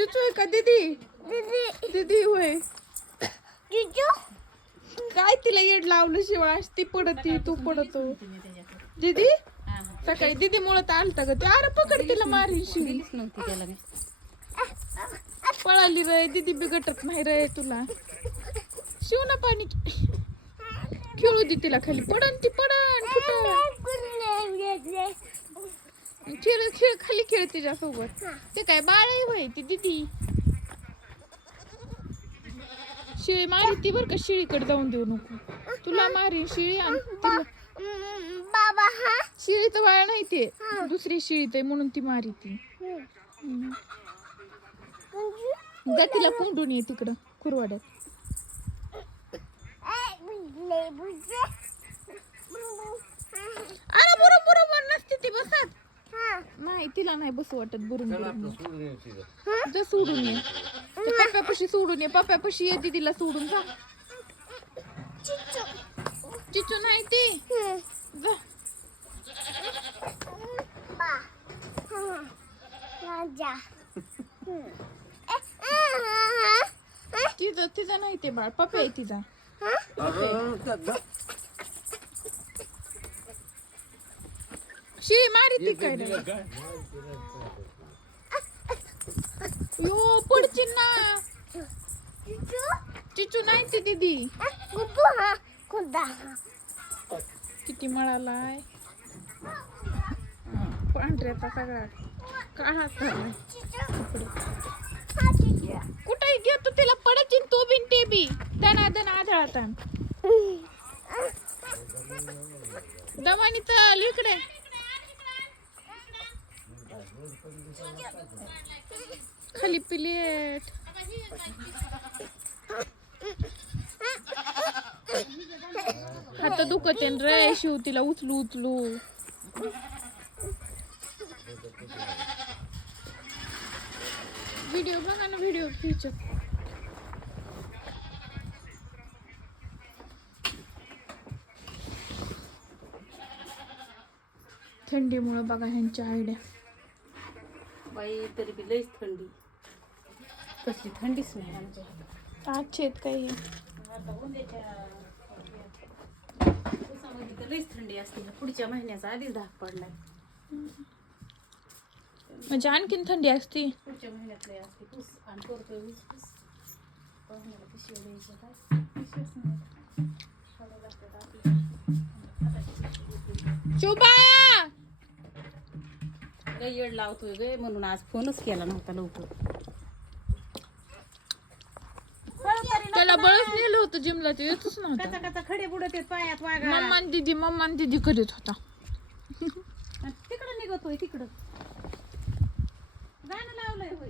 चुचू आहे का दीदी? दीदी होय. काय तिला येड लावलं शिवाय ती पडती तू पडतो. दीदी सकाळी दीदी मुळत आलता ग ते. अरे पकड तिला मारीशी. दिलीच नव्हती त्याला मी. पळाली रे दीदी बिघटत नाही रे तुला. शिव ना पाणी खेळू दे तिला खाली. पडन ती पडन खेळ खेळ खाली खेळ तिच्यासोबत. ते काय बाळ होय ती दीदी. शिळी मारी ती बर का. शिळीकडे जाऊन देऊ नको. तुला मारी शिळी आणि तिला. शिळी तर बाळ नाही ते दुसरी शिळी ते म्हणून ती मारी ती. जा तिला कोंडून ये तिकडं कुरवाड्यात. अरे बरोबर नसते ती बसत. नाही तिला नाही बसू वाटत बुरून जा सोडून ये. पप्प्यापाशी सोडून ये. पप्प्यापाशी ये दीदीला सोडून जा. चिचू नाही ती जा. तिचं नाही ते बाळ पप्या आहे तिचा. शिळी मारी ती काय यो पडची ना. चिचू नाही ती दीदी. किती मळालाय पांढऱ्याचा सगळा काळा झालाय. कुठे घेतो तिला पडचिन तू बिन ते बी दना आधळाता. दमानी चल इकडे. खाली प्लेट. हात दुखत रे शिव तिला उचलू उचलू. व्हिडिओ बघा ना व्हिडिओ फ्युचर. थंडीमुळे बघा ह्यांच्या आयडिया. बाई तरी बी लईच थंडी. कसली थंडीच नाही आमच्या हातात. अच्छे काही आता उन्हाच्या दिवसामध्ये तर लईच थंडी असते. पुढच्या महिन्याचा आधीच धाक पडलाय. म्हणजे आणखीन थंडी असती. पुढच्या महिन्यात लई असते. पूस आणि करतोय वीस पूस. पाहुण्याला पिशव्या द्यायच्या काय पिशव्याच नाही. काढायला लागतात आपल्या. शोभा लई येड लावतोय गे म्हणून आज फोनच केला नव्हता लवकर. त्याला बळच नेलं होतं जिमला ते येतच नव्हतं. कचा कचा खडे बुडत येत पायात वागा. मम्मान दीदी करीत होता. तिकडं निघतोय तिकडं. गाणं लावलंय होय.